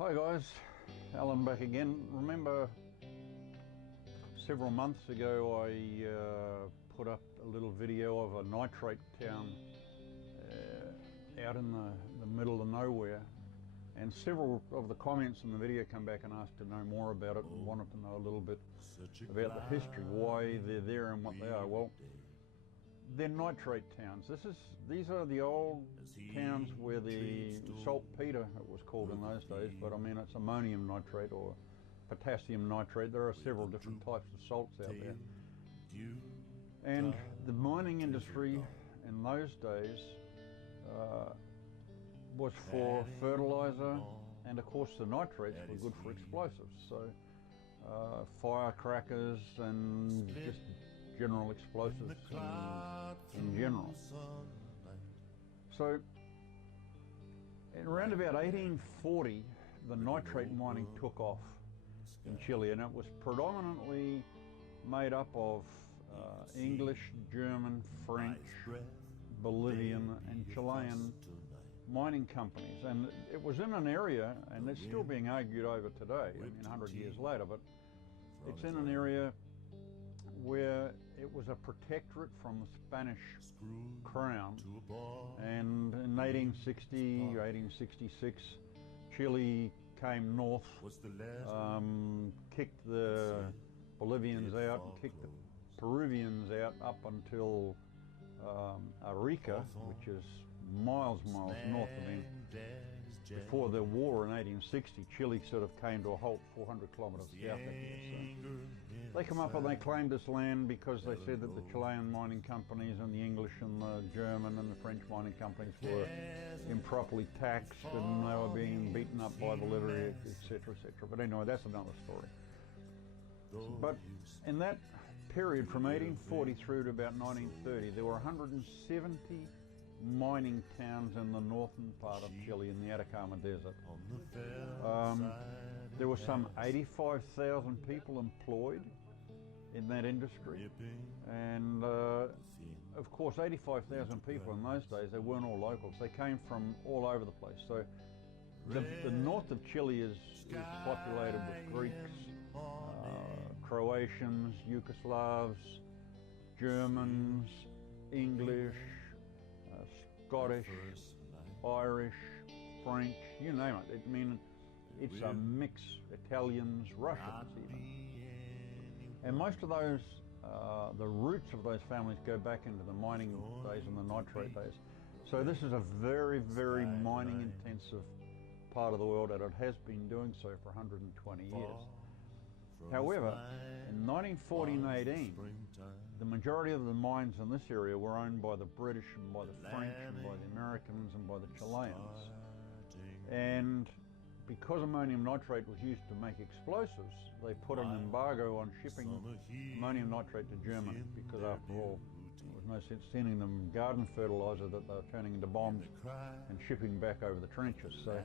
Hi guys, Alan back again. Remember several months ago I put up a little video of a nitrate town out in the middle of nowhere, and several of the comments in the video come back and asked to know more about it and wanted to know a little bit about the history, why they're there and what they are. Well, they're nitrate towns. These are the old towns where the saltpeter, it was called in those days, but I mean it's ammonium nitrate or potassium nitrate. There are several different types of salts out there. And the mining industry in those days was for fertilizer, and of course the nitrates were good for explosives. So firecrackers and just general explosives in general. So around about 1840 the nitrate mining took off in Chile, and it was predominantly made up of English, German, French, Bolivian and Chilean mining companies, and it was in an area, and it's still being argued over today, I mean 100 years later, but it's in an area where it was a protectorate from the Spanish crown, and in 1860 or 1866 Chile came north, kicked the Bolivians out and kicked the Peruvians out up until Arica, which is miles north of them. Before the war in 1860, Chile sort of came to a halt 400 kilometres south of here. So they come up and they claimed this land because they said that the Chilean mining companies and the English and the German and the French mining companies were improperly taxed and they were being beaten up by Bolivia, etc., etc. But anyway, that's another story. But in that period from 1840 through to about 1930, there were 170 mining towns in the northern part of Chile in the Atacama Desert. There were some 85,000 people employed in that industry, and of course 85,000 people in those days, they weren't all locals, they came from all over the place. So the north of Chile is populated with Greeks, Croatians, Yugoslavs, Germans, English, Scottish, Irish, French, you name it. I mean, it's a mix. Italians, Russians even. And most of those, the roots of those families go back into the mining days and the nitrate days. So this is a very, very mining intensive part of the world, and it has been doing so for 120 years. However, in 1940 and 18, the majority of the mines in this area were owned by the British and by the French and by the Americans and by the Chileans. And because ammonium nitrate was used to make explosives, they put an embargo on shipping ammonium nitrate to Germany, because after all, there was no sense sending them garden fertilizer that they were turning into bombs and shipping back over the trenches. So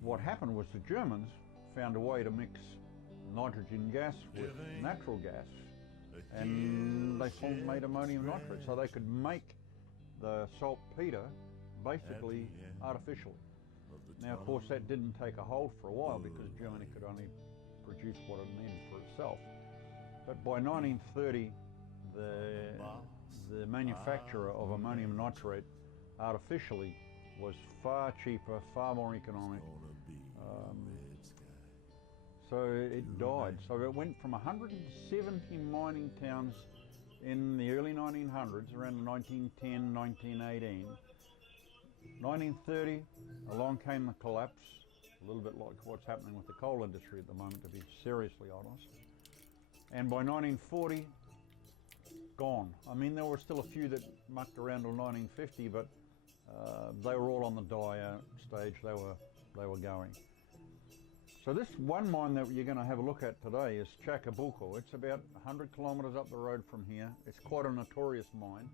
what happened was the Germans found a way to mix nitrogen gas with natural gas, and they made ammonium nitrate, so they could make the saltpeter basically artificially. Now of course that didn't take a hold for a while because Germany could only produce what it needed for itself. But by 1930 the manufacture of ammonium nitrate artificially was far cheaper, far more economic. So it died. So it went from 170 mining towns in the early 1900s, around 1910, 1918. 1930, along came the collapse, a little bit like what's happening with the coal industry at the moment, to be seriously honest. And by 1940, gone. I mean, there were still a few that mucked around till 1950, but they were all on the die-out stage. They were going. So this one mine that you're going to have a look at today is Chacabuco. It's about 100 kilometres up the road from here. It's quite a notorious mine,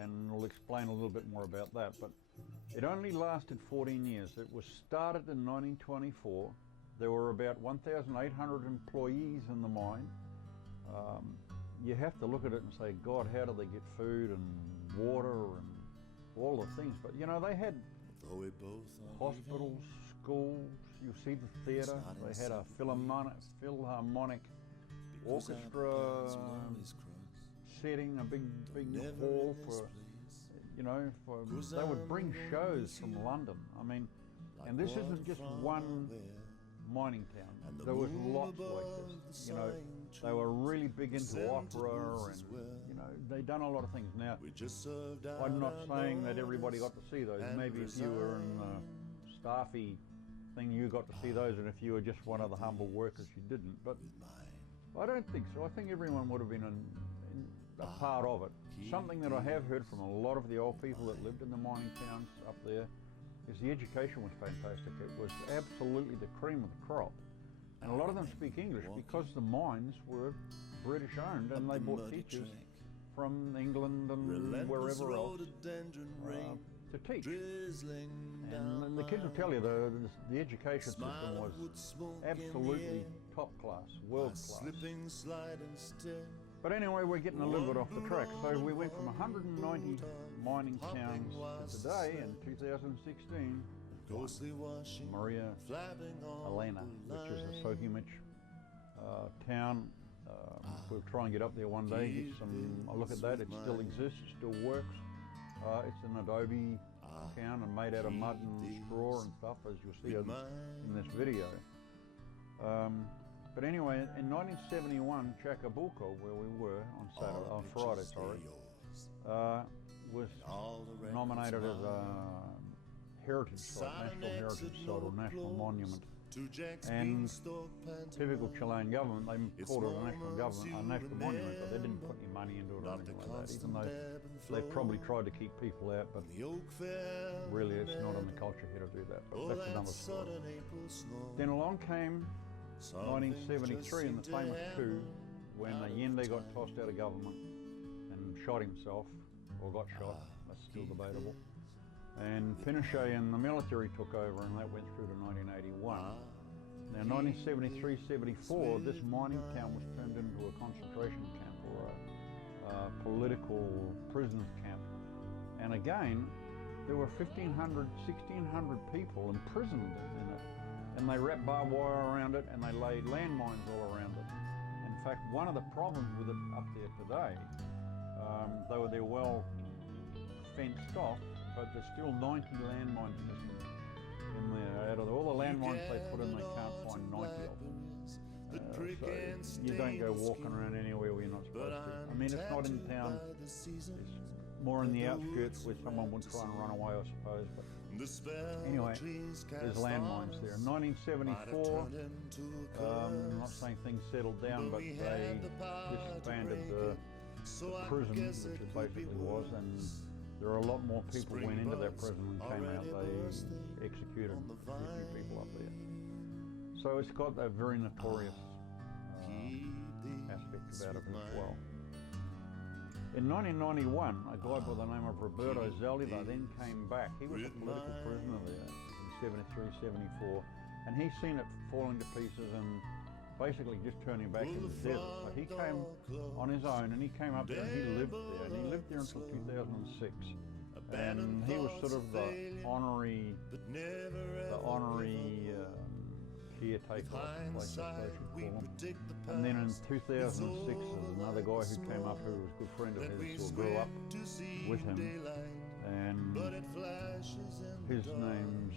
and we'll explain a little bit more about that. But it only lasted 14 years. It was started in 1924. There were about 1,800 employees in the mine. You have to look at it and say, God, how do they get food and water and all the things? But you know, they had hospitals, schools, you'll see the theatre. They had a philharmonic orchestra setting, a big hall for, you know, they would bring shows from London. I mean, and this isn't just one mining town. There was lots like this. You know, they were really big into opera, and you know, they done a lot of things. Now, I'm not saying that everybody got to see those. Maybe if you were in the staffy thing, you got to see those, and if you were just one of the humble workers, you didn't. But I don't think so. I think everyone would have been a part of it. Something that I have heard from a lot of the old people that lived in the mining towns up there is the education was fantastic. It was absolutely the cream of the crop. And a lot of them speak English because the mines were British owned, and they brought teachers from England and wherever else to teach. And the kids will tell you the education system was absolutely top class, world class. But anyway, we're getting a little bit off the track. So we went from 190 mining towns to today in 2016. Maria Elena, which is a Sohumich town. We'll try and get up there one day, get a look at that. It still exists, it still works. It's an adobe town and made out of mud and straw and stuff, as you'll see in this video. But anyway, in 1971, Chacabuco, where we were on Friday, was nominated as a heritage site, national heritage site or national monument. And typical Chilean government, they called it a national monument, but they didn't put any money into it or anything like that, even though they probably tried to keep people out, but really it's not in the culture here to do that, but that's another story. Then along came 1973 and the famous coup when Allende got tossed out of government and shot himself, or got shot, that's still debatable. And Pinochet and the military took over, and that went through to 1981. Now 1973-74, this mining town was turned into a concentration camp or a political prisoners camp. And again, there were 1,500, 1,600 people imprisoned in it. And they wrapped barbed wire around it, and they laid landmines all around it. In fact, one of the problems with it up there today, they're well fenced off, but there's still 90 landmines missing in there. Out of all the landmines they put in, they can't find 90 of them. So you don't go walking around anywhere where you're not supposed to. I mean, it's not in town. It's more in the outskirts where someone would try and run away, I suppose. But anyway, there's landmines there. In 1974, I'm not saying things settled down, but they disbanded the prison, which it basically was, and there are a lot more people went into that prison and came out. They executed a few people up there. So it's got a very notorious aspect about it as well. In 1991, a guy by the name of Roberto Salitre then came back. He was a political prisoner there in 73, 74, and he's seen it falling to pieces and basically just turning back in the desert. But he came on his own, and he came up there and he lived there, and he lived there until 2006. And he was sort of the honorary caretaker of the place, I suppose you'd call him. And then in 2006, there's another guy who came up who was a good friend of his, or grew up with him, and his name's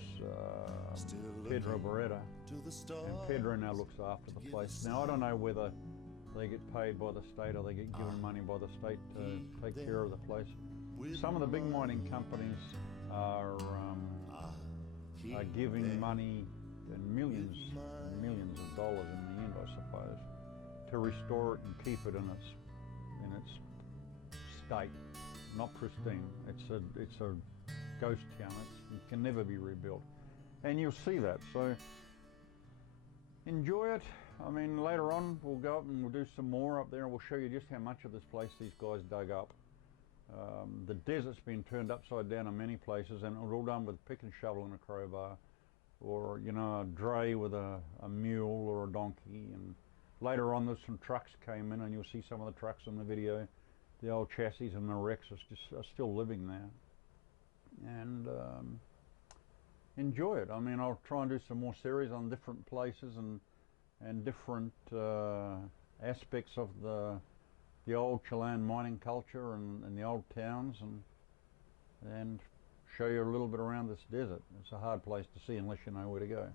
Pedro Beretta, and Pedro now looks after the place. Now I don't know whether they get paid by the state or they get given money by the state to take care of the place. Some of the big mining companies are giving money and millions of dollars in the end, I suppose, to restore it and keep it in its state, not pristine. It's a ghost town. It can never be rebuilt, and you'll see that. So enjoy it. I mean, later on we'll go up and we'll do some more up there, and we'll show you just how much of this place these guys dug up. The desert's been turned upside down in many places, and it was all done with pick and shovel and a crowbar, or a dray with a mule or a donkey. And later on there's some trucks came in, and you'll see some of the trucks in the video. The old chassis and the wrecks are still living there. And enjoy it. I mean, I'll try and do some more series on different places and different aspects of the old Chilean mining culture and the old towns, and show you a little bit around this desert. It's a hard place to see unless you know where to go.